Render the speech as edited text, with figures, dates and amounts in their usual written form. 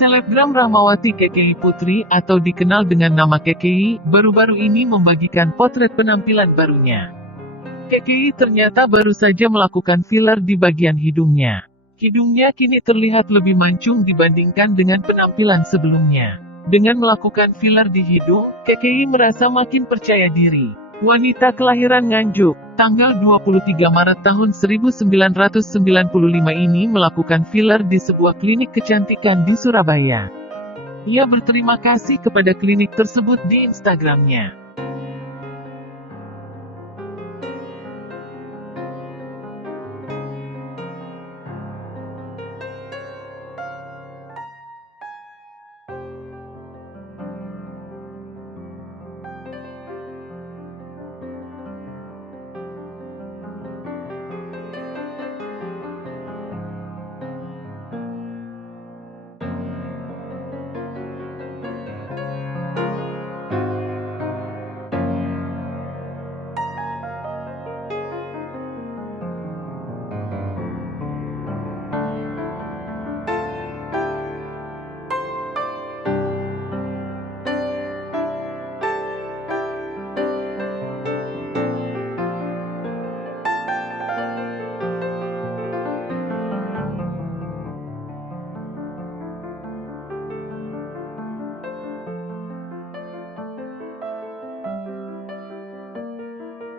Selebgram Rahmawati KKI Putri atau dikenal dengan nama KKI, baru-baru ini membagikan potret penampilan barunya. KKI ternyata baru saja melakukan filler di bagian hidungnya. Hidungnya kini terlihat lebih mancung dibandingkan dengan penampilan sebelumnya. Dengan melakukan filler di hidung, KKI merasa makin percaya diri. Wanita kelahiran Nganjuk, tanggal 23 Maret tahun 1995 ini melakukan filler di sebuah klinik kecantikan di Surabaya. Ia berterima kasih kepada klinik tersebut di Instagramnya.